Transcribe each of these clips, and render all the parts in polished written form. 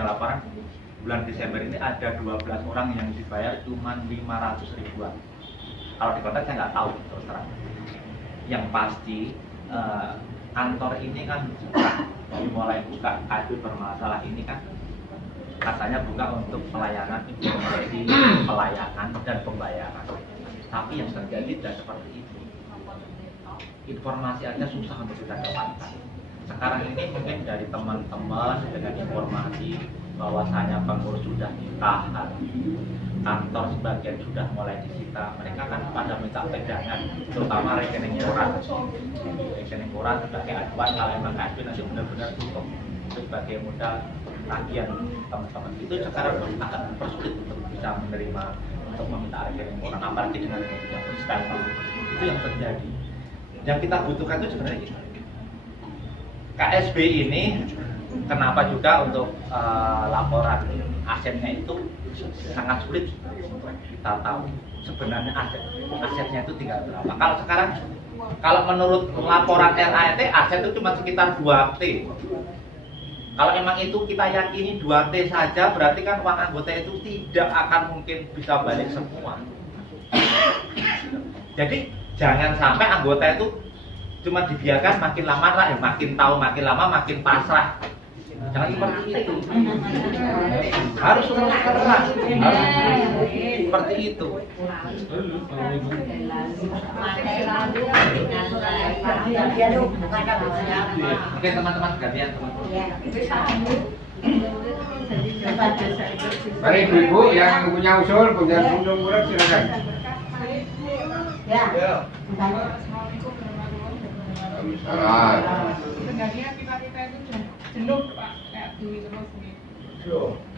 yang laporan bulan Desember ini ada 12 orang yang dibayar cuma 500 ribuan. Kalau di kota saya nggak tahu terus terang. Yang pasti kantor ini kan dimulai buka adu bermasalah ini kan katanya buka untuk pelayanan informasi, pelayanan dan pembayaran. Tapi yang terjadi tidak seperti itu. Informasi aja susah untuk kita dapatkan. Sekarang ini mungkin dari teman-teman dengan informasi bahwasanya pengurus sudah ditahan, kantor sebagian sudah mulai disita, mereka kan pada minta pegangan, terutama rekening koran sebagai aduan. Kalau emang aduan nanti benar-benar tutup sebagai modal tagihan teman-teman. Itu sekarang akan mempersulit untuk bisa menerima untuk meminta rekening koran, apalagi dengan yang berstempel. Itu yang terjadi. Yang kita butuhkan itu sebenarnya gini. KSB ini kenapa juga untuk laporan asetnya itu sangat sulit kita tahu sebenarnya asetnya itu tinggal berapa. Kalau sekarang kalau menurut laporan RAT aset itu cuma sekitar 2T. Kalau emang itu kita yakini 2T saja, berarti kan uang anggota itu tidak akan mungkin bisa balik semua. Jadi jangan sampai anggota itu cuma dibiarkan makin lama makin tahu, makin lama makin pasrah. Jangan seperti itu. Harus terus keras, harus seperti itu. Oke teman-teman gantian teman-teman. Mari ibu-ibu yang punya usul, punya usul silakan. Ya. Sebenarnya kita itu jenuh Pak, kayak gini terus nih.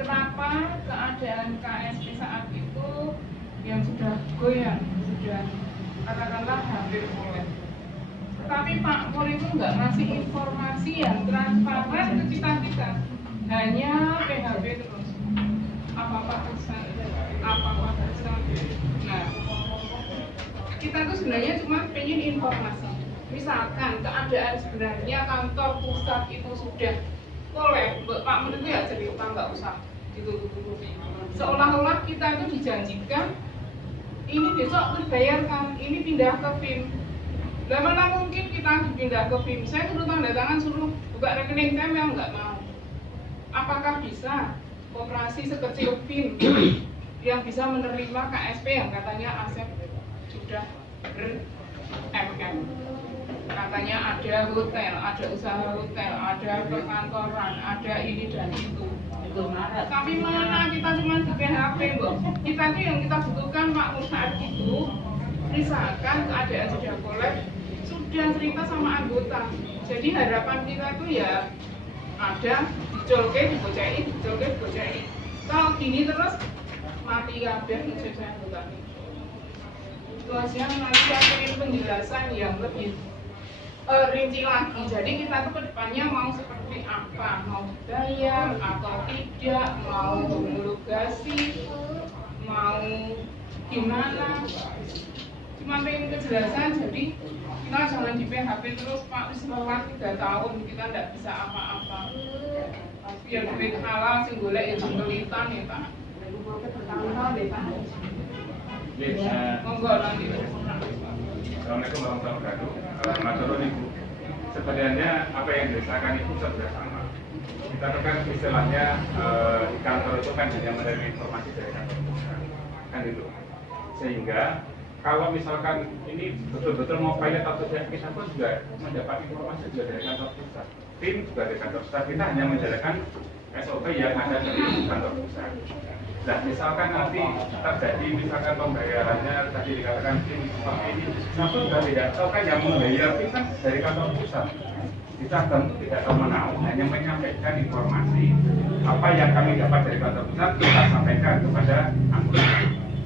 Kenapa keadaan KSP saat itu yang sudah goyang, sudah katakanlah hampir mulai. Tetapi Pak Pur itu nggak ngasih informasi yang transparan ke kita. Hanya PHB terus. Apa-apa pesan, apa-apa pesan. Nah, kita tuh sebenarnya cuma pengen informasi. Misalkan keadaan sebenarnya kantor pusat itu sudah kolab, Pak Menteri ya cerita nggak usah ditutup-tutupi. Seolah-olah kita itu dijanjikan ini besok dibayarkan, ini pindah ke PIM. Lah mana mungkin kita pindah ke PIM? Saya suruh tanda tangan, suruh buka rekening TML nggak mau. Apakah bisa operasi sekecil PIM yang bisa menerima KSP yang katanya aset sudah ber-MM? Katanya ada hotel, ada usaha hotel, ada perkantoran, ada ini dan itu. Tapi mana kita cuma ke PHP, Mbak. Kita tuh yang kita butuhkan Pak Saat itu, misalkan keadaan sudah kolab, sudah cerita sama anggota. Jadi harapan kita tuh ya ada dicolke, dibocai. Kalau gini terus mati kabeh saya anggota. Itu aja, nanti saya ingin penjelasan yang lebih rinci lagi. Jadi kita tuh kedepannya mau seperti apa, mau dibayar atau tidak, mau homologasi, mau gimana, cuma pengen kejelasan. Jadi kita jangan di PHP terus Pak, setelah 3 tahun kita tidak bisa apa-apa. Pasti yang duit halal sing golek ya kelitan ya Pak. Monggo nanti. Assalamualaikum warahmatullahi wabarakatuh. Mas Turun Ibu, sebenarnya apa yang dirasakan Ibu sudah sama. Kita kan istilahnya di kantor itu kan hanya menerima informasi dari kantor pusat, kan itu. Sehingga kalau misalkan ini betul-betul mau pilot atau tidak, kita pun juga mendapat informasi juga dari kantor pusat. Tim juga dari kantor pusat. Kita hanya menjalankan SOP yang ada dari kantor pusat. Nah, misalkan nanti terjadi misalkan pembayarannya tadi dikatakan tim seperti ini, kenapa juga tidak tahu kan yang membayar itu kan dari kantor pusat. Kita tidak tahu menahu, hanya menyampaikan informasi apa yang kami dapat dari kantor pusat kita sampaikan kepada anggota.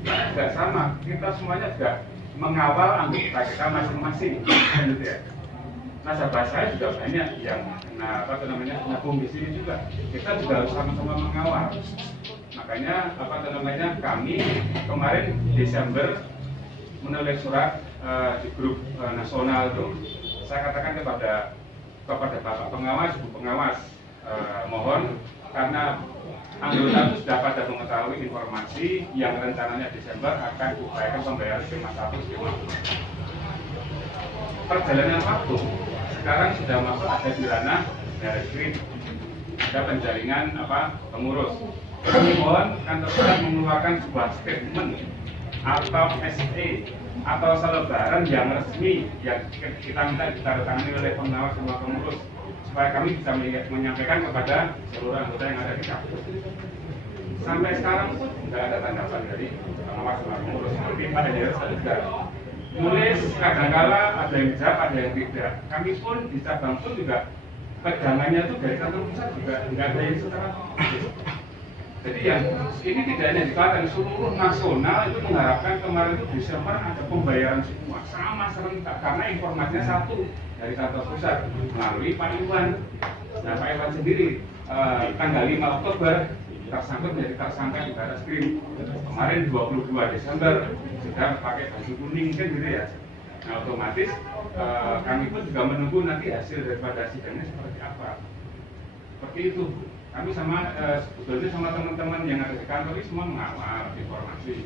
Tidak sama, kita semuanya juga mengawal anggota kita masing-masing, gitu ya. Nasabah saya juga banyak yang nabung di sini juga. Kita juga harus sama-sama mengawal. Makanya kami kemarin Desember menulis surat di grup nasional itu. Saya katakan kepada Bapak pengawas, Ibu pengawas, mohon karena anggota itu sudah pada mengetahui informasi yang rencananya Desember akan diupayakan pembayaran skema 1, skema 2. Perjalanan waktu sekarang sudah masuk ada di ranah Baris-Krim, ada penjaringan pengurus. Kami mohon kantor pusat mengeluarkan sebuah statement atau SE atau selebaran yang resmi yang kita minta ditandatangani oleh pengawas sama pengurus supaya kami bisa menyampaikan kepada seluruh anggota yang ada di kampus. Sampai sekarang pun tidak ada tanggapan dari pengawas sama pengurus. Seperti pada daerah juga nulis kadang-kala ada yang jawab, ada yang tidak. Kami pun di cabang pun juga pegangannya itu dari kantor pusat juga tidak ada yang secara jadi yang ini tidak hanya di Klaten, seluruh nasional itu mengharapkan kemarin itu Desember ada pembayaran semua sama serentak karena informasinya satu dari kantor pusat melalui Pak Iwan. Nah Pak Iwan sendiri tanggal 5 Oktober tersangkut menjadi tersangka di Baris-Krim. Kemarin 22 Desember sudah pakai baju kuning kan gitu ya. Nah otomatis kami pun juga menunggu nanti hasil daripada sidangnya seperti apa. Seperti itu. Kami sebetulnya sama teman-teman yang ada di kantor ini semua mengawal informasi.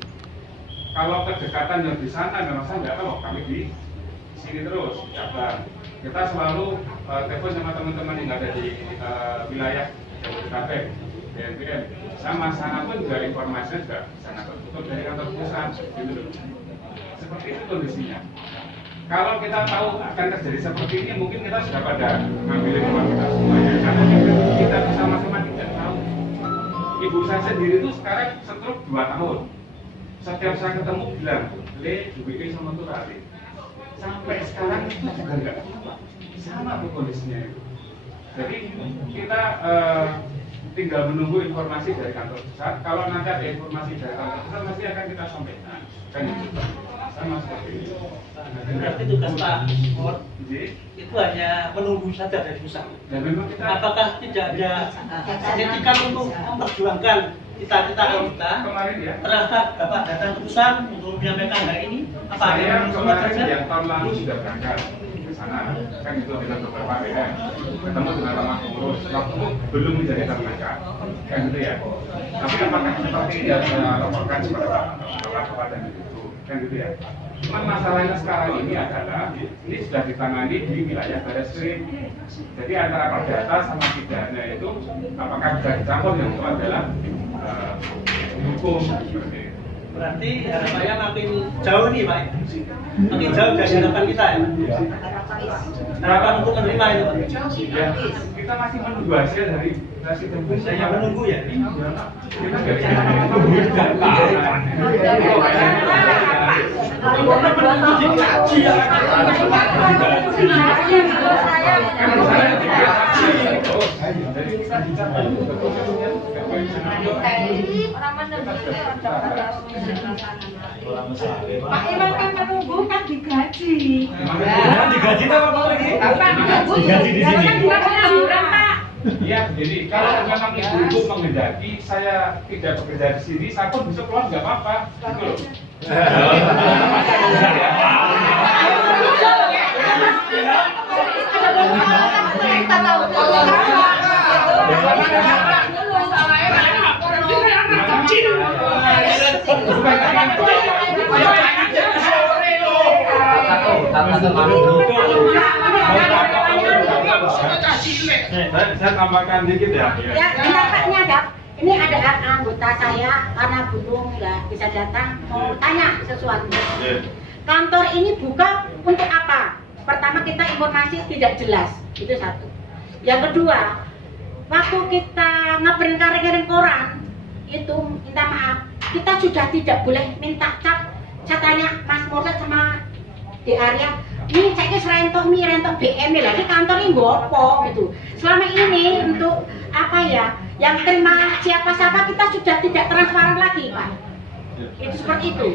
Kalau kedekatan yang di sana memang saya nggak tahu, kami di sini terus di cabang. Kita selalu telepon sama teman-teman yang ada di wilayah Jabodetabek, BNPM. Sama sana pun juga informasinya juga sangat tertutup dari kantor pusat, gitu loh. Seperti itu kondisinya. Kalau kita tahu akan terjadi seperti ini, mungkin kita sudah pada ngambil informasi kita semuanya. Karena kita bersama-sama tidak tahu. Ibu saya sendiri itu sekarang stroke 2 tahun. Setiap saya ketemu bilang, Le, UBI sama Turali. Sampai sekarang itu juga nggak sama tuh kondisinya itu. Jadi kita tinggal menunggu informasi dari kantor pusat. Kalau nanti ada informasi dari kantor pusat, pasti akan kita sampaikan. Kan itu sama seperti itu. Berarti tugas Pak Mor itu hanya menunggu saja dari pusat. Apakah tidak ada signifikan untuk memperjuangkan cita-cita kita terhadap Bapak datang ke pusat untuk menyampaikan hal ini? Apa saya kemarin yang tahun lalu sudah berangkat ke sana, kan itu dengan beberapa BM, ketemu dengan teman pengurus, waktu belum menjadi tersangka, kan gitu ya. Tapi apakah seperti ini yang saya laporkan kepada Bapak dan itu, kan gitu ya. Cuma masalahnya sekarang ini adalah ini sudah ditangani di wilayah Baris-Krim. Jadi antara perdata sama pidana itu apakah bisa dicampur yang itu adalah hukum seperti itu. Berarti harapannya makin jauh nih Pak, makin jauh dari harapan kita ya. Harapan untuk menerima itu Pak. Ya, kita masih menunggu hasil dari dan Saya menunggu ya. Kita nggak bisa menunggu data. Pak Iwan kan menunggu kan digaji. Digaji apa Pak lagi? Digaji di sini. Iya, jadi kalau memang ibu menghendaki saya tidak bekerja di sini, saya pun bisa keluar nggak apa-apa, gitu loh. Saya tambahkan dikit ya. Ya, ini ada anggota saya karena belum nggak bisa datang mau tanya sesuatu. Kantor ini buka untuk apa? Pertama kita informasi tidak jelas, itu satu. Yang kedua, waktu kita ngeprint karya koran itu minta maaf, kita sudah tidak boleh minta cat. Saya tanya Mas Morset sama di area, ini ceknya serentok mi rentok BM lagi kantor ini gopo gitu. Selama ini untuk apa ya, yang terima siapa-siapa kita sudah tidak transparan lagi Pak. Itu seperti itu.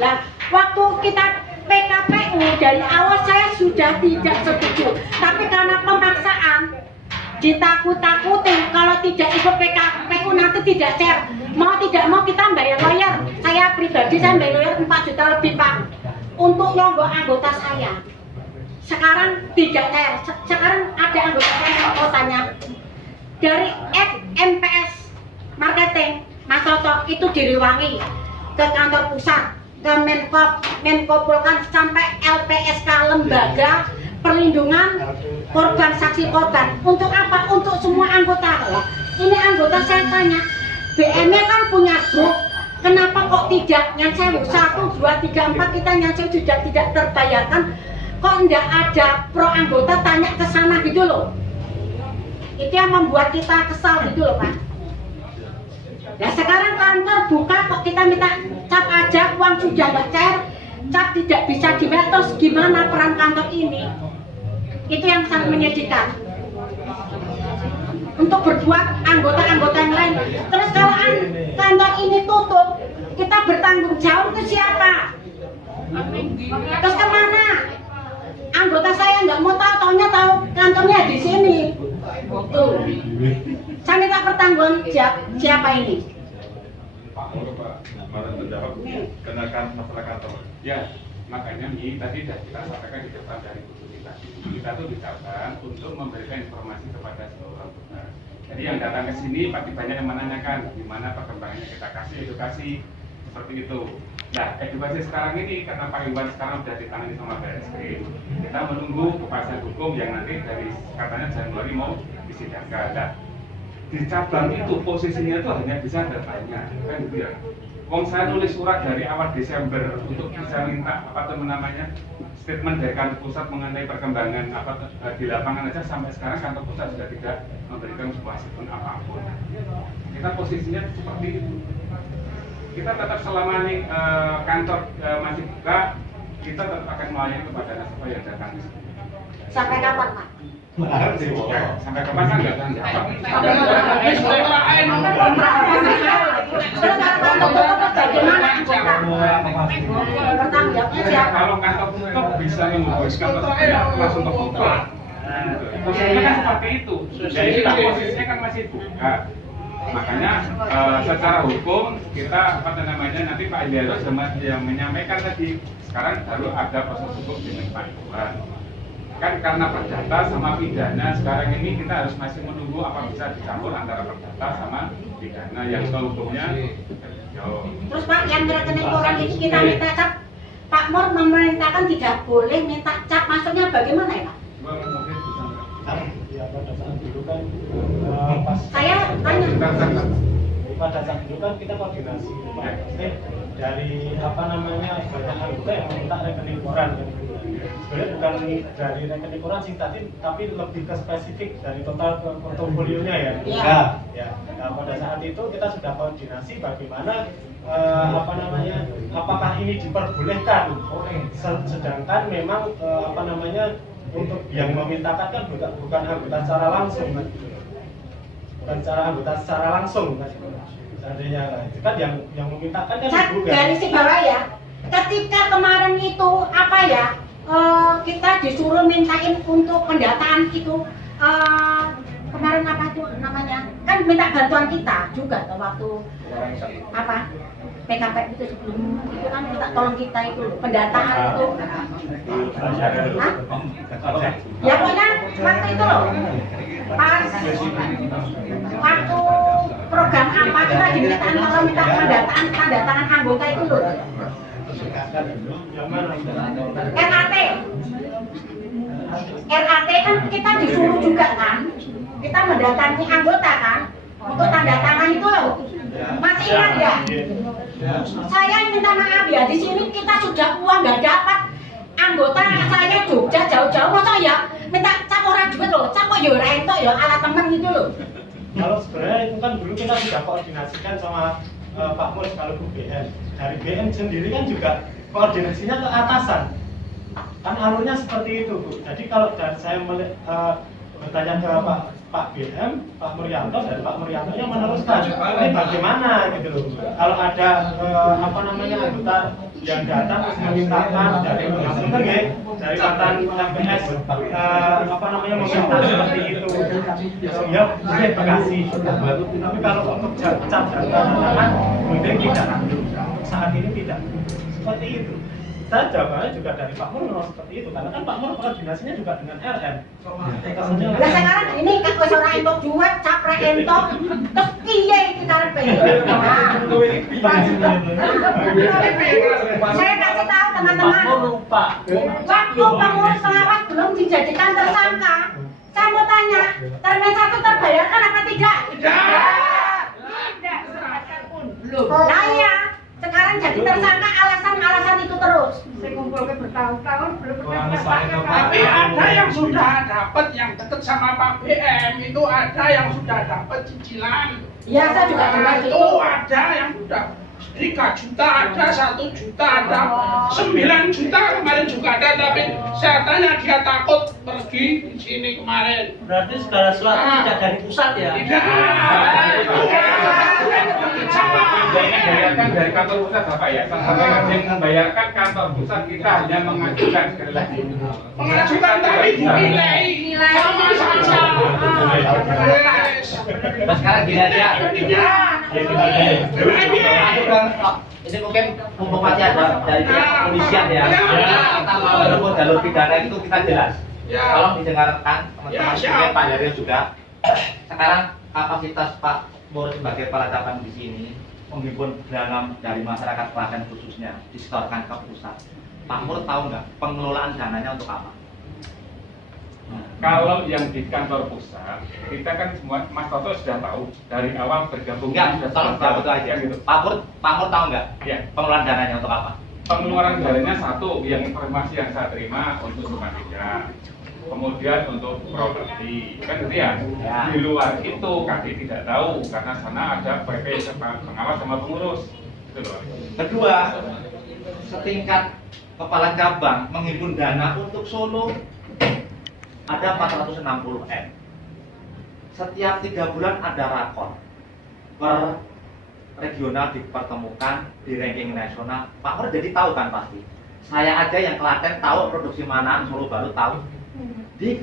Nah, waktu kita PKPU dari awal saya sudah tidak setuju, tapi karena pemaksaan ditakut-takutin kalau tidak ikut PKPU nanti tidak share. Mau tidak mau kita bayar lawyer. Saya pribadi saya bayar lawyer 4 juta lebih Pak untuk nyogok anggota saya. Sekarang tidak share. Sekarang ada anggota saya yang mau tanya dari MPS Market Mas Toto itu direwangi ke kantor pusat, ke Menko Polhukam sampai LPSK, lembaga perlindungan korban, saksi korban. Untuk apa? Untuk semua anggota. Ini anggota saya tanya, BM-nya kan punya grup, kenapa kok tidak nyansewu 1, 2, 3, 4 kita nyansewu sudah tidak terbayarkan, kok enggak ada pro anggota tanya ke sana gitu loh. Itu yang membuat kita kesal gitu loh Pak. Nah sekarang kantor buka kok kita minta cap aja, uang sudah nggak cair, cap tidak bisa dibayar, terus gimana peran kantor ini? Itu yang sangat menyedihkan. Untuk berbuat anggota-anggota yang lain. Terus kalau kantor ini tutup, kita bertanggung jawab ke siapa? Terus kemana? Anggota saya nggak mau tahu, taunya tahu kantornya di sini. Tuh. Saya minta pertanggung jawab siapa ini? Pak Maren menjawab kenakan masalah kantor. Ya, makanya ini tadi sudah kita sampaikan di depan dari buku kita. Kita tuh dicatat untuk memberikan informasi kepada seluruh anggota. Jadi yang datang ke sini pasti banyak yang menanyakan gimana perkembangannya, kita kasih edukasi seperti itu. Nah, edukasi sekarang ini karena Pak Iwan sekarang sudah ditangani sama Barreskrim, kita menunggu kepastian hukum yang nanti dari katanya Januari mau disidangkan. Nah, di cabang itu posisinya itu hanya bisa datanya, kan gitu ya. Wong saya nulis surat dari awal Desember untuk bisa minta apa teman namanya statement dari kantor pusat mengenai perkembangan apa di lapangan aja sampai sekarang kantor pusat sudah tidak memberikan sebuah statement apapun. Kita posisinya seperti itu. Kita tetap selama ini kantor masih buka, kita tetap akan melayani kepada nasabah yang datang di sini. Sampai kapan Pak? Sampai kapan kan nggak tahu. Kalau kantor tutup bisa menghubungkan langsung terbuka. Posisinya kan seperti itu. Jadi posisinya kan masih buka. Makanya secara hukum kita apa namanya nanti Pak Ilyas yang menyampaikan tadi sekarang baru ada proses hukum dengan Pak Iwan. Kan karena perdata sama pidana sekarang ini kita harus masih menunggu apa bisa dicampur antara perdata sama pidana yang hukumnya. Terus Pak yang rekening koran ini kita minta cap, Pak Mor memerintahkan tidak boleh minta cap, maksudnya bagaimana ya Pak? Ya pada saat dulu kan pas Saya tanya. pada saat dulu kan kita koordinasi Pak. Dari apa namanya banyak anggota yang minta rekening koran kan. Sebenarnya bukan dari rekening koran sih tapi lebih ke spesifik dari total portofolionya ya. Iya. Ya. Nah, pada saat itu kita sudah koordinasi bagaimana apa namanya apakah ini diperbolehkan. Sedangkan memang apa namanya untuk yang memintakan kan bukan anggota secara langsung kan. Bukan anggota secara langsung kan. Seandainya itu kan yang memintakan kan juga. Dari si bawah ya. Ketika kemarin itu apa ya? Kita disuruh mintain untuk pendataan itu kemarin apa itu namanya kan minta bantuan kita juga waktu apa PKP itu sebelum itu kan minta tolong kita itu pendataan itu. Hah? Ya pokoknya waktu itu loh pas waktu program apa kita dimintain kalau minta pendataan tanda tangan anggota itu loh. RAT kan kita disuruh juga kan, kita mendatangi anggota kan untuk tanda tangan itu loh. Masih ingat ya? Saya minta maaf ya, di sini kita sudah uang nggak dapat. Anggota saya Jogja jauh-jauh, masa ya minta cap orang duit loh, cap kok ya rento ya ala temen gitu loh. Kalau sebenarnya itu kan dulu kita sudah koordinasikan sama Pak Mus kalau BM. Dari BM sendiri kan juga koordinasinya ke atasan. Kan alurnya seperti itu Bu. Jadi kalau saya bertanya ke Pak BM, Pak Muryanto dan Pak Muryanto yang meneruskan ini bagaimana gitu loh. Kalau ada apa namanya anggota yang datang terus memintakan dari langsung kan ya dari mantan MPS apa namanya meminta seperti itu ya boleh Bekasi. Tapi kalau untuk cap dan tangan mungkin tidak saat ini tidak seperti itu. bisa jawabannya juga dari Pak Mur memang seperti itu, karena kan Pak Mur koordinasinya juga dengan RM. Lah sekarang ini kan wis ora entuk duit, caprek entuk, terus piye iki karepe? Saya kasih tahu teman-teman. lupa. Waktu pengurus pengawas belum dijadikan tersangka, saya mau tanya, termin 1 terbayarkan apa tidak? Tidak serahkan pun belum. Nah iya, sekarang jadi tersangka alasan-alasan itu terus. Saya kumpulkan bertahun-tahun belum Wah, pernah saya dapatkan. Tapi ada yang sudah dapat yang dekat sama Pak BM itu, ada yang sudah dapat cicilan. Iya, saya juga dengar Itu gitu. ada yang sudah 3 juta, ada 1 juta, ada 9 juta kemarin juga ada, tapi saya tanya dia takut pergi di sini kemarin. Berarti segala sesuatu tidak dari pusat ya? Tidak. Bayarkan dari kantor pusat Bapak ya. Sampai yang membayarkan kantor pusat, kita hanya mengajukan sekali lagi. Mengajukan tapi dinilai sama saja. Yes. Nah, sekarang gini aja. Ini mungkin mumpung masih ada dari pihak kepolisian ya. Kita mau menempuh jalur pidana itu kita jelas. Tolong didengarkan teman-teman, mungkin Pak Yaryo juga. Sekarang kapasitas Pak Mur sebagai kepala cabang di sini menghimpun dana dari masyarakat Klaten khususnya disetorkan ke pusat. Pak Mur tahu nggak pengelolaan dananya untuk apa? Kalau yang di kantor pusat, kita kan semua, Mas Toto sudah tahu dari awal bergabung. Enggak, tolong jawab itu aja. Gitu. Pak Mur tahu nggak Ya, pengelolaan dananya untuk apa? pengeluaran dananya satu, yang informasi yang saya terima untuk rumah tiga, kemudian untuk properti, kan gitu ya. Ya. Di luar itu kami tidak tahu karena sana ada PP pengawas sama pengurus. Itu loh. Kedua, setingkat kepala cabang menghimpun dana untuk Solo ada 460 M. Setiap 3 bulan ada rakor per regional dipertemukan di ranking nasional. Pak Mur jadi tahu kan pasti. Saya aja yang Klaten tahu produksi mana, Solo baru tahu. Di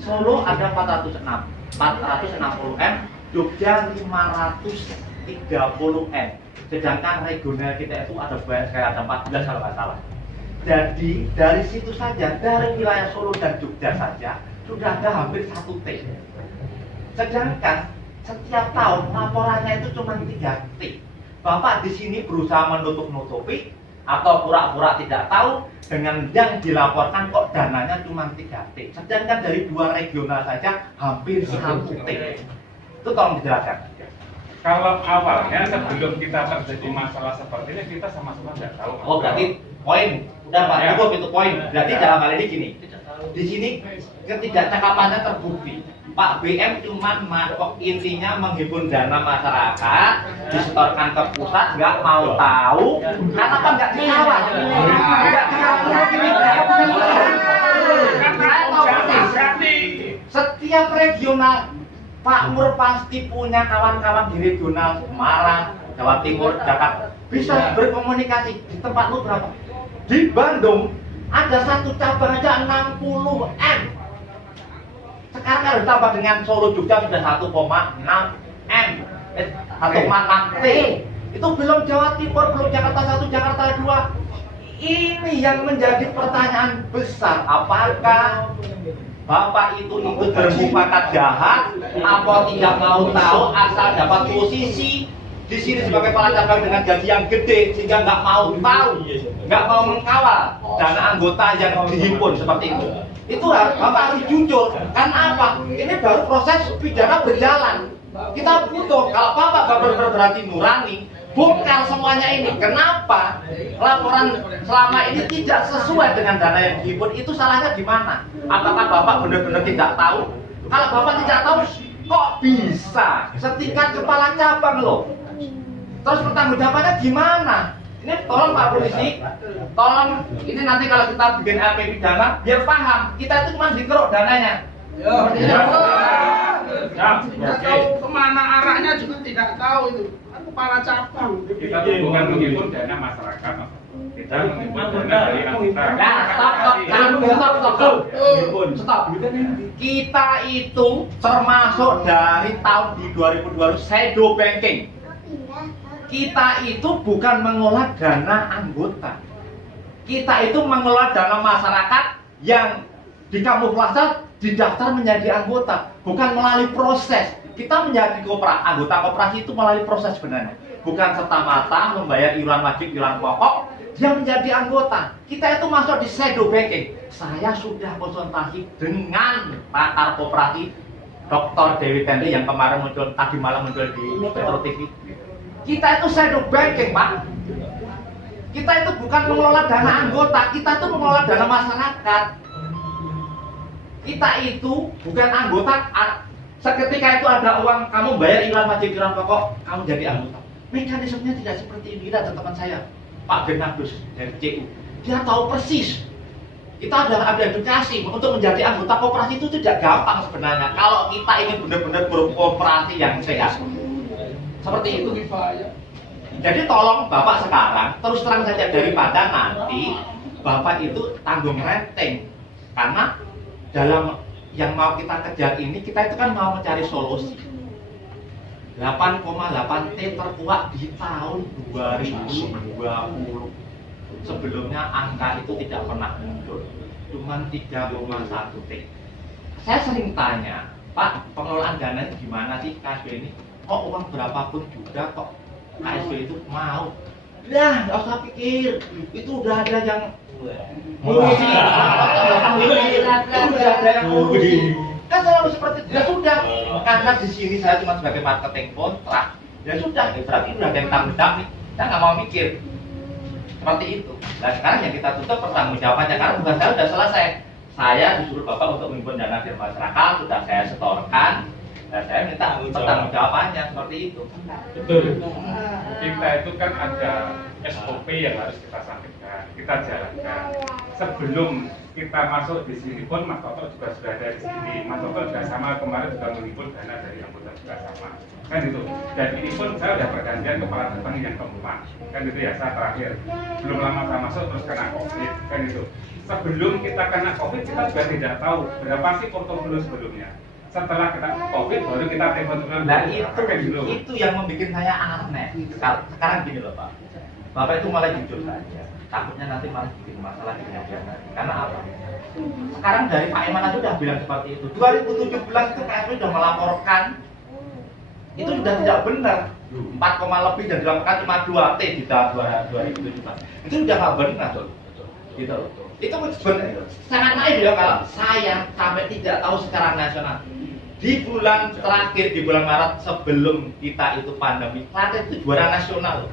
Solo ada 460 M, Jogja 530 M. Sedangkan regional kita itu ada banyak sekali, ada 14 kalau nggak salah. Jadi dari situ saja, dari wilayah Solo dan Jogja saja sudah ada hampir 1 T. Sedangkan setiap tahun laporannya itu cuma 3 T. Bapak di sini berusaha menutup-nutupi atau pura-pura tidak tahu dengan yang dilaporkan kok dananya cuma 3 T. Sedangkan dari 2 regional saja hampir 1 T. Itu tolong dijelaskan. Kalau awalnya sebelum kita terjadi masalah seperti ini, kita sama-sama nggak tahu. Oh berarti poin, udah Pak, Ya. cukup itu poin. Berarti Ya. dalam hal ini gini, di sini ketidakcakapannya terbukti. Pak BM cuman intinya menghimpun dana masyarakat, disetorkan ke pusat, nggak mau tahu, karena apa nggak dikawal? Nggak dikawal. Setiap regional, Pak Mur pasti punya kawan-kawan di regional Semarang, Jawa Timur, Jakarta, bisa berkomunikasi. Di tempat lu berapa? Di Bandung ada 1 cabang aja 60 M. Sekarang kalau ditambah dengan Solo Jogja sudah 1,6 M, 1,6 T. Itu belum Jawa Timur, belum Jakarta 1, Jakarta 2. Ini yang menjadi pertanyaan besar. Apakah Bapak itu ikut bermufakat jahat, apa tidak mau tahu asal dapat posisi di sini sebagai kepala cabang dengan gaji yang gede sehingga nggak mau tahu, nggak mau mengkawal dana anggota yang dihimpun seperti itu. Itu Bapak harus jujur. Karena apa? Ini baru proses pidana berjalan. Kita butuh, kalau Bapak berarti nurani, bongkar semuanya ini. Kenapa laporan selama ini tidak sesuai dengan dana yang dihimpun? Itu salahnya di mana? Apakah Bapak benar-benar tidak tahu? Kalau Bapak tidak tahu, kok bisa setingkat kepala cabang loh? Terus pertanggungjawabannya gimana? Ini tolong Pak Polisi, tolong ini nanti kalau kita bikin LP pidana biar paham kita itu cuma dikeruk dananya. Tidak tahu kemana arahnya juga tidak tahu itu. Kan kepala cabang. Kita tuh bukan menghimpun dana masyarakat, Mas. Kita menghimpun dana dari anggota. Nah, stop. Kita itu termasuk dari tahun di 2020 shadow banking. Kita itu bukan mengolah dana anggota. Kita itu mengelola dana masyarakat yang dikamuflase didaftar menjadi anggota, bukan melalui proses. Kita menjadi anggota koperasi itu melalui proses sebenarnya, bukan serta-merta membayar iuran wajib, iuran pokok, dia menjadi anggota. Kita itu masuk di shadow banking. Saya sudah konsultasi dengan pakar koperasi Dr. Dewi Tenri yang kemarin muncul, tadi malam muncul di Metro TV. Kita itu shadow banking, Pak. Kita itu bukan mengelola dana anggota, kita itu mengelola dana masyarakat. Kita itu bukan anggota. Seketika itu ada uang, kamu bayar iuran wajib, iuran pokok, kamu jadi anggota. Mekanismenya tidak seperti ini. Kita ada teman saya, Pak Bernardus dari CU. Dia tahu persis. Kita ada edukasi untuk menjadi anggota koperasi itu tidak gampang sebenarnya. Kalau kita ingin benar-benar berkoperasi yang sehat, seperti itu. Jadi tolong Bapak sekarang terus terang saja, daripada nanti Bapak itu tanggung rating. Karena dalam yang mau kita kejar ini, kita itu kan mau mencari solusi. 8,8T terkuat di tahun 2020. Sebelumnya angka itu tidak pernah muncul, cuma 3,1T. Saya sering tanya, Pak, pengelolaan dana gimana sih KSB ini? Kok uang berapapun juga kok KSB itu mau? Nah, nggak usah pikir, itu udah ada yang ngurusi. Udah ada yang ngurusi. Kan selalu seperti itu. Ya sudah, karena di sini saya cuma sebagai marketing kontrak. Ya sudah, berarti udah ada yang tanggung jawab nih. Saya nggak mau mikir seperti itu. Dan sekarang yang kita tutup pertanggungjawabannya, karena tugas saya sudah selesai. Saya disuruh Bapak untuk menghimpun dana dari masyarakat, sudah saya setorkan, dan saya minta pertanggungjawabannya seperti itu. Betul. Kita itu kan ada SOP yang harus kita sampaikan, kita jalankan. Sebelum kita masuk di sini pun Mas Toto juga sudah ada di sini. Mas Toto juga sama kemarin juga menghimpun dana dari anggota juga sama. Kan itu. Dan ini pun saya sudah pergantian kepala cabang yang keempat. Kan itu ya, saya terakhir. Belum lama saya masuk terus kena COVID. Kan itu. Sebelum kita kena COVID kita juga tidak tahu berapa sih portofolio sebelumnya. Setelah kita COVID baru kita telepon. Nah itu yang membuat saya aneh. Sekarang gini loh Pak. Bapak itu malah jujur saja. Takutnya nanti malah bikin masalah di kemudian hari. Karena apa? Sekarang dari Pak Iman aja sudah bilang seperti itu. 2017 itu KSB sudah melaporkan itu sudah tidak benar. 4, lebih dan dilakukan cuma 2T di tahun 2017. Itu sudah nggak benar tuh. Gitu. Itu sebenarnya sangat naif ya kalau saya sampai tidak tahu secara nasional. Di bulan terakhir, di bulan Maret sebelum kita itu pandemi, Klaten itu juara nasional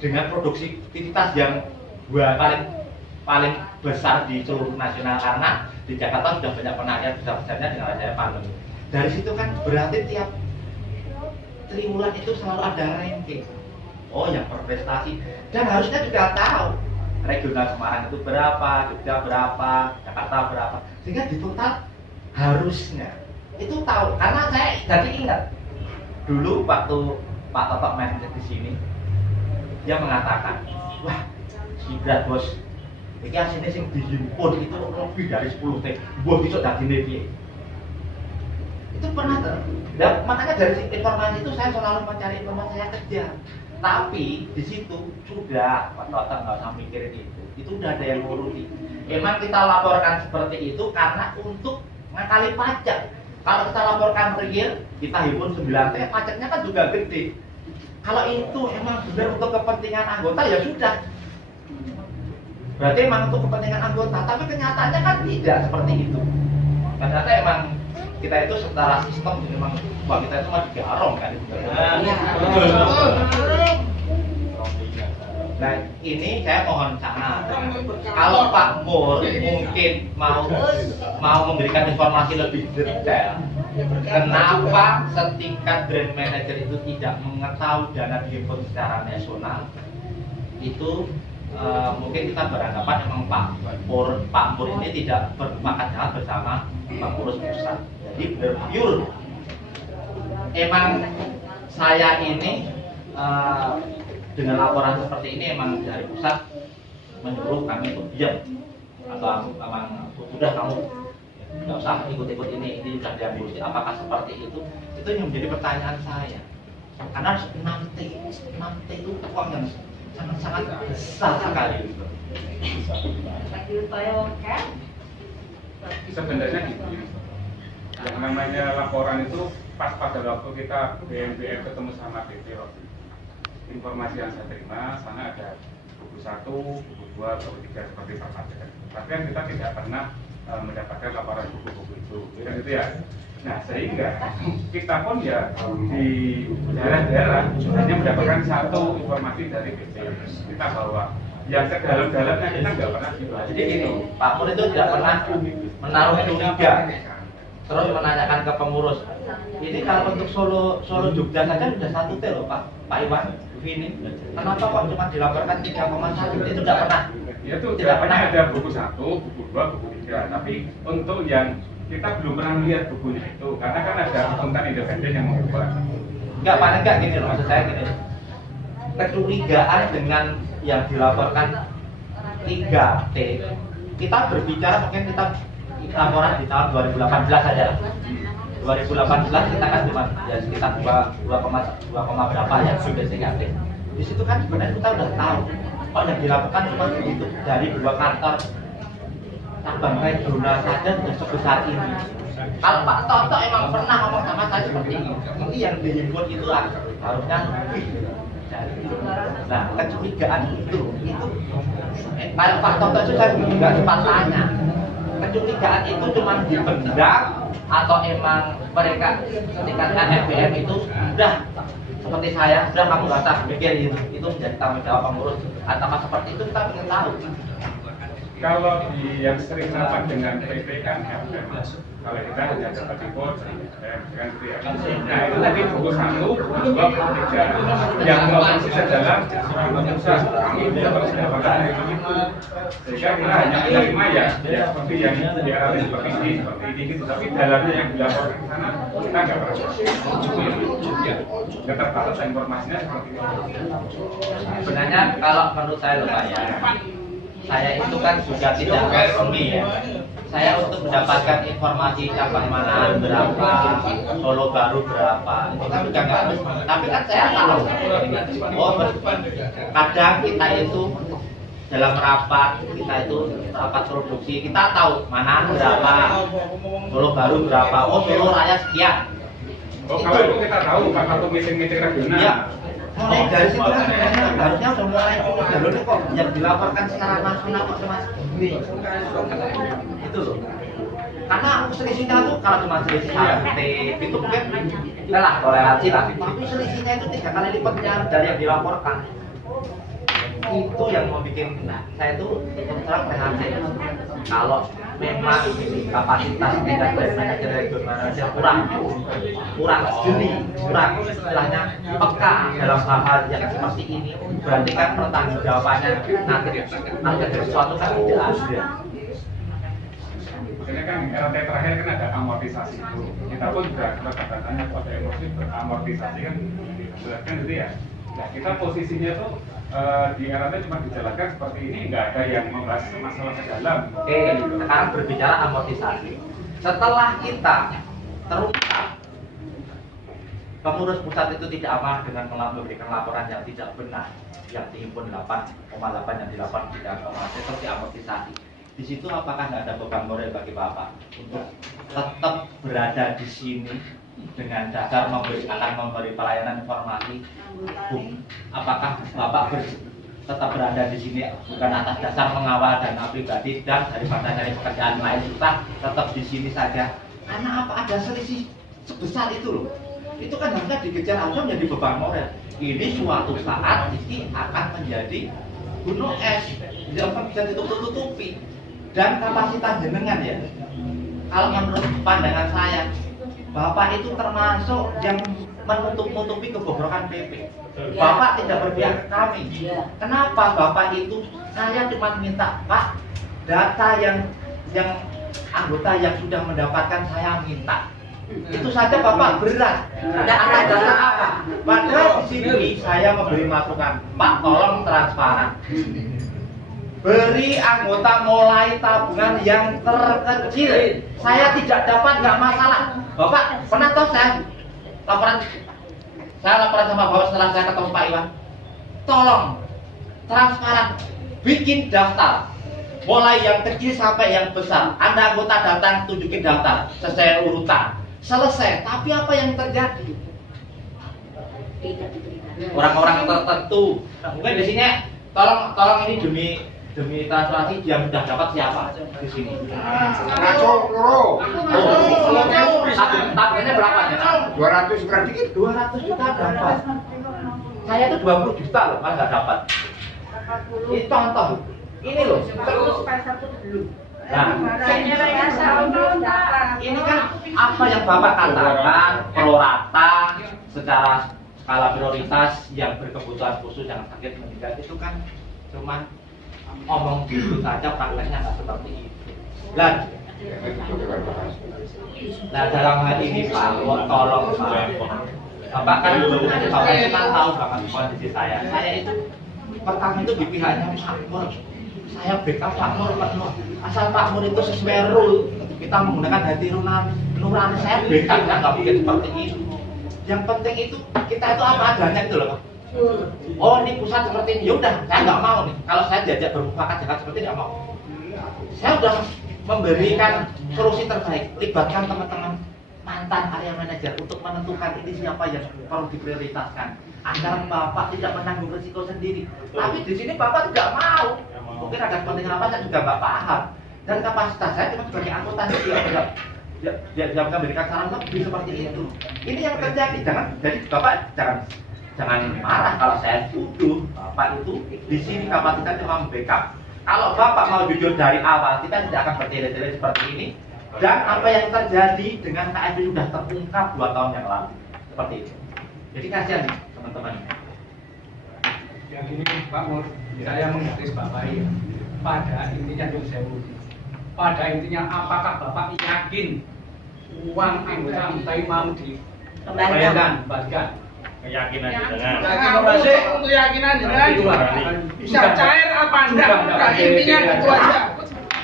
dengan produktivitas yang paling besar di seluruh nasional, karena di Jakarta sudah banyak penarian besar-besarnya dengan adanya pandemi. Dari situ kan berarti tiap triwulan itu selalu ada ranking. Oh, yang berprestasi, dan harusnya juga tahu regional Semarang itu berapa, Jogja berapa, Jakarta berapa, sehingga di total harusnya itu tahu. Karena saya jadi ingat dulu waktu Pak Toto main di sini, dia mengatakan, wah, si Brad bos, ini aslinya sing dihimpun itu lebih dari 10T, buat besok dari piye. Itu pernah tuh. Dan makanya dari informasi itu saya selalu mencari informasi yang kejar. Tapi di situ sudah Pak Toto nggak usah mikirin itu udah ada yang ngurusi. Emang kita laporkan seperti itu karena untuk ngakali pajak. Kalau kita laporkan real, kita himpun 9T, pajaknya kan juga gede. Kalau itu emang benar untuk kepentingan anggota ya sudah. Berarti emang untuk kepentingan anggota, tapi kenyataannya kan tidak seperti itu. Ternyata emang kita itu secara sistem memang uang kita itu mah digarong kan. Nah ini saya mohon sangat, kalau Pak Mur mungkin mau memberikan informasi lebih detail, kenapa setingkat brand manager itu tidak mengetahui dana dihimpun secara nasional, itu mungkin kita beranggapan memang Pak Mur ini tidak berpakat jalan bersama pengurus pusat. Jadi pure emang saya ini dengan laporan seperti ini emang dari pusat menyuruh kami untuk diam, atau memang sudah kamu nggak usah ikut-ikut ini sudah diambil. Apakah seperti itu yang menjadi pertanyaan saya. Karena 6T itu uang yang sangat-sangat besar sekali. Sebenarnya gitu. Yang namanya laporan itu pas pada waktu kita BNPM ketemu sama BP waktu itu. Informasi yang saya terima, sana ada buku 1, buku 2, buku 3 seperti Pak Pacar. Tapi kan kita tidak pernah mendapatkan laporan buku-buku itu, kan itu ya. Nah sehingga kita pun ya di daerah-daerah hanya mendapatkan satu informasi dari BP. Kita bawa yang sedalam-dalamnya kita nggak pernah dibahas. Jadi gini, Pak Pur itu tidak pernah menaruh curiga, terus menanyakan ke pengurus. Ini kalau untuk Solo Jogja saja sudah 1 T loh Pak Iwan. Ini kenapa kok cuma dilaporkan 3,1? Itu tidak pernah. Ya itu tidak pernah ada buku 1, buku 2, buku 3. Tapi untuk yang kita belum pernah melihat bukunya itu, karena kan ada akuntan independen yang mengubah. Enggak gini loh, maksud saya gini. Kecurigaan dengan yang dilaporkan 3T, kita berbicara mungkin kita laporan di tahun 2018 saja. 2018 kita kan cuma ya sekitar 2, berapa ya sudah TKT. Di situ kan sebenarnya kita udah tahu kok yang dilakukan cuma itu dari 2 kantor cabang regional saja sudah sebesar ini. Kalau Pak Toto emang pernah ngomong sama saya seperti ini, mungkin yang dihimpun itu harusnya lebih dari itu. Nah kecurigaan itu kalau Pak Toto itu saya nggak sempat tanya. Kecurigaan itu cuma dipendam atau emang mereka tingkat FBM itu sudah seperti saya, sudah kamu nggak usah mikir itu menjadi tanggung jawab pengurus atau seperti itu, kita ingin tahu. Kalau di yang sering rapat dengan PP kan FBM, kalau kita hanya dapat impor kan gitu ya. Nah itu tadi buku 1, buku 2, buku 3 yang melakukan sedalam susah kami tidak harus mendapatkan itu. Sehingga kita hanya menerima ya seperti yang diarahkan seperti ini gitu. Tapi dalamnya yang dilaporkan ke sana kita nggak pernah. Nggak terbatas informasinya seperti itu. Sebenarnya kalau menurut saya loh Pak ya, saya itu kan juga tidak resmi ya. Saya untuk mendapatkan informasi cabang mana berapa, Solo Baru berapa, itu kan juga nggak resmi. Tapi kan saya tahu, kadang kita itu dalam rapat, kita itu rapat produksi, kita tahu mana berapa, Solo Baru berapa, oh Solo Raya sekian. Oh kalau itu kita tahu kan waktu meeting-meeting regional. Ya. Mulai dari situ kan harusnya udah mulai jalur kok yang dilaporkan secara nasional kok cuma ini itu loh, karena selisihnya tuh kalau cuma selisih HT itu mungkin lah toleransi lah, tapi selisihnya itu 3 kali lipatnya dari yang dilaporkan. Itu yang membuat saya itu terang prihatin. Kalau memang kapasitas tingkat manajer regional kurang jeli, kurang istilahnya peka dalam hal-hal yang seperti ini, berarti kan pertanggung jawabannya nanti dari sesuatu kan tidak ada. Ini kan RT terakhir kan ada amortisasi itu. Kita pun juga kata-katanya pada emosi beramortisasi kan dijelaskan gitu ya. Nah kita posisinya tuh di RT cuma dijelaskan seperti ini, nggak ada yang membahas masalah ke dalam. Oke, sekarang berbicara amortisasi. Setelah kita terungkap pengurus pusat itu tidak aman dengan memberikan laporan yang tidak benar, yang dihimpun 8,8 yang dilaporkan tidak seperti amortisasi. Di situ apakah nggak ada beban moral bagi Bapak untuk tetap berada di sini dengan dasar akan memberi pelayanan informasi? Apakah Bapak tetap berada di sini bukan atas dasar mengawal dana pribadi dan daripada cari pekerjaan lain, kita tetap di sini saja? Karena apa ada selisih sebesar itu loh? Itu kan harusnya dikejar, harusnya menjadi beban moral. Ini suatu saat ini akan menjadi gunung es, tidak bisa ditutup-tutupi. Dan kapasitas jenengan ya, kalau menurut pandangan saya, Bapak itu termasuk yang menutup-nutupi kebobrokan PP. Bapak tidak berpihak ke kami. Kenapa Bapak itu? Saya cuma minta Pak, data yang anggota yang sudah mendapatkan saya minta. Itu saja Bapak berat. Atas dasar apa? Padahal di sini saya memberi masukan, Pak tolong transparan. Beri anggota mulai tabungan yang terkecil. Saya tidak dapat, nggak masalah. Bapak pernah tahu saya laporan sama Bapak setelah saya ketemu Pak Iwan. Tolong transparan, bikin daftar, mulai yang kecil sampai yang besar. Anda anggota datang, tunjukin daftar sesuai urutan, selesai. Tapi apa yang terjadi? Orang-orang tertentu, mungkin di sini tolong ini demi transparansi yang sudah dapat siapa di sini? Targetnya berapa ya? 200 kurang dikit. 200 juta dapat. Saya tuh 20 juta loh, malah nggak dapat. Ini contoh. Ini loh. Nah, ini kan apa yang Bapak katakan, prorata secara skala prioritas yang berkebutuhan khusus, yang sakit meninggal itu kan cuman omong gitu saja, prakteknya nggak seperti itu. Nah dalam hal ini Pak, tolong Pak, Bapak kan Bapak itu kan tahu banget kondisi saya. Saya itu pertama itu di pihaknya Pak Mur, saya backup Pak Mur penuh. Asal Pak Mur itu sesuai rule, kita menggunakan hati nurani, saya backup, ya nggak bikin seperti itu. Yang penting itu kita itu apa adanya gitu loh Pak. Oh ini pusat seperti ini, yaudah saya nggak mau nih. Kalau saya diajak bermufakat jangan seperti ini, nggak mau. Saya udah memberikan solusi terbaik, libatkan teman-teman mantan area manajer untuk menentukan ini siapa yang perlu diprioritaskan agar Bapak tidak menanggung risiko sendiri. Tapi di sini Bapak tidak mau. Mungkin ada kepentingan apa saya juga nggak paham. Dan kapasitas saya cuma sebagai anggota dia memberikan saran lebih seperti itu. Ini yang terjadi. Jadi Bapak jangan marah kalau saya tuduh Bapak itu di sini kapasitas cuma membackup. Kalau Bapak mau jujur dari awal, kita tidak akan bertele-tele seperti ini. Dan apa yang terjadi dengan KFB sudah terungkap 2 tahun yang lalu. Seperti itu. Jadi kasihan teman-teman. Yang ini Pak Mur, saya menggaris bawahi ya. Pada intinya yang saya uji. Pada intinya apakah Bapak yakin uang anggota MTI mau dikembalikan? Keyakinan Untuk keyakinan bisa cair apa enggak? Intinya itu aja.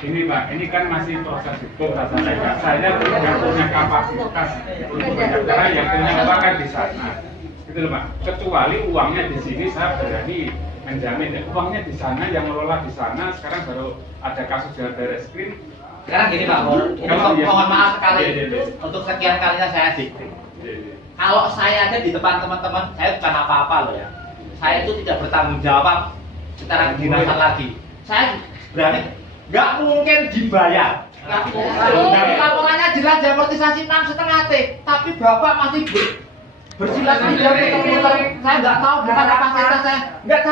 Ini Pak, ini kan masih proses hukum rasanya. Saya tidak punya kapasitas untuk berbicara yang punya uang kan di sana. Gitu loh Pak. Kecuali uangnya di sini saya berani menjamin ya, uangnya di sana, yang mengelola di sana. Sekarang baru ada kasus dari Barreskrim. Sekarang gini Pak Mur, mohon maaf sekali untuk sekian kalinya saya dikrik. Kalau saya ada di depan teman-teman, saya bukan apa-apa loh ya. Saya itu tidak bertanggung jawab secara kedinasan lagi. Saya berani, nggak mungkin dibayar. Dari laporannya jelas amortisasi 6,5 T, tapi Bapak masih bersilat muter-muter. Saya nggak tahu bukan kapasitas saya. Nggak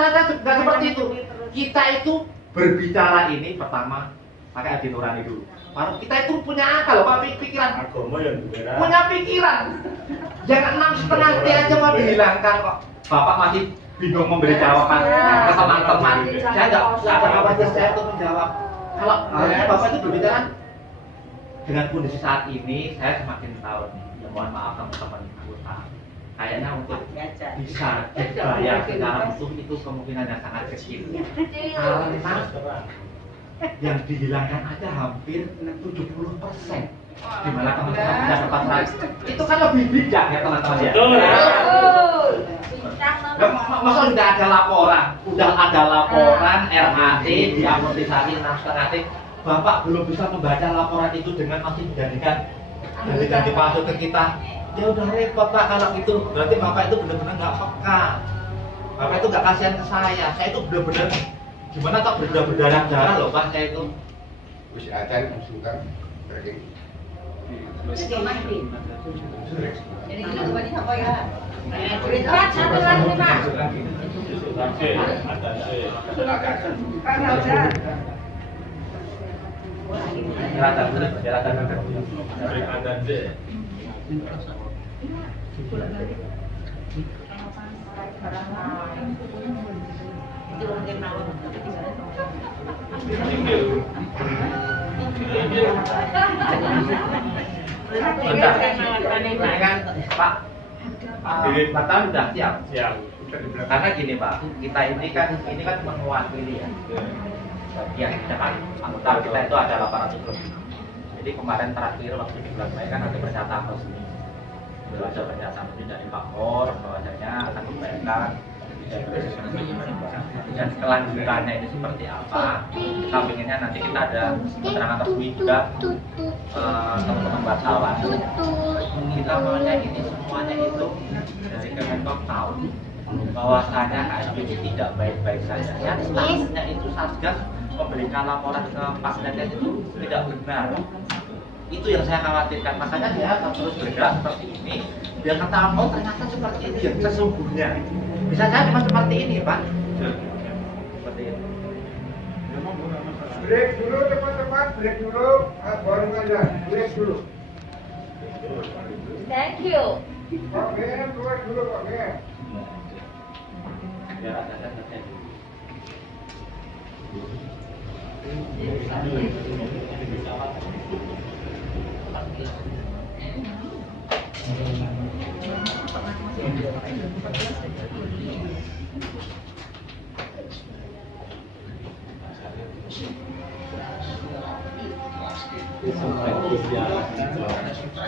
seperti itu. Kita itu berbicara ini pertama pakai hati nurani dulu. Baru kita itu punya akal, Pak, pikiran. Punya pikiran. Jangan 6,5 T aja mau dihilangkan kok. Bapak masih bingung memberi jawaban ke teman-teman. Saya nggak ada kapasitas saya untuk menjawab. Kalau Bapak itu berbicara dengan kondisi saat ini, saya semakin tahu nih. Ya mohon maaf teman-teman anggota. Kayaknya untuk bisa dibayar secara utuh itu kemungkinan yang sangat kecil. Karena yang dihilangkan aja hampir 70%. Di mana teman-teman bisa dapat itu kan lebih bijak ya teman-teman ya. Masa sudah ada laporan, RAT diamortisasi 6,5 T, Bapak belum bisa membaca laporan itu dengan masih dijadikan dipasuk ke kita. Ya udah repot Pak kalau itu, berarti Bapak itu benar-benar nggak peka. Bapak itu nggak kasihan ke saya itu benar-benar gimana tak berdarah-darah loh Pak saya itu. Wis ada konsultan berarti. Jadi kita kembali apa ya? Berat satu lagi Pak. Kan Pak, Bapak sudah siap. Karena gini Pak, kita ini kan mewakili ya. Yang misalkan anggota kita itu ada 800 lebih. Jadi kemarin terakhir waktu di bulan Mei kan ada pernyataan resmi. Ada pernyataan resmi dari Pak Mor bahwasanya akan dibayarkan dan kelanjutannya ini seperti apa. Kita pengennya nanti kita ada keterangan resmi juga teman-teman wartawan. Kita maunya ini semuanya itu dari Kementerian tahu bahwasanya KSP ini tidak baik-baik saja. Yang statusnya itu Satgas memberikan laporan ke Pak Mendes itu tidak benar. Itu yang saya khawatirkan, makanya dia akan terus bergerak seperti ini. Biar kata oh ternyata seperti ini yang sesungguhnya. Bisa saja cuma seperti ini, Pak. Seperti ini. Break dulu teman-teman, break dulu. Baru aja, break dulu. Thank you. Oke, keluar dulu, oke. Biar ada data. Sampai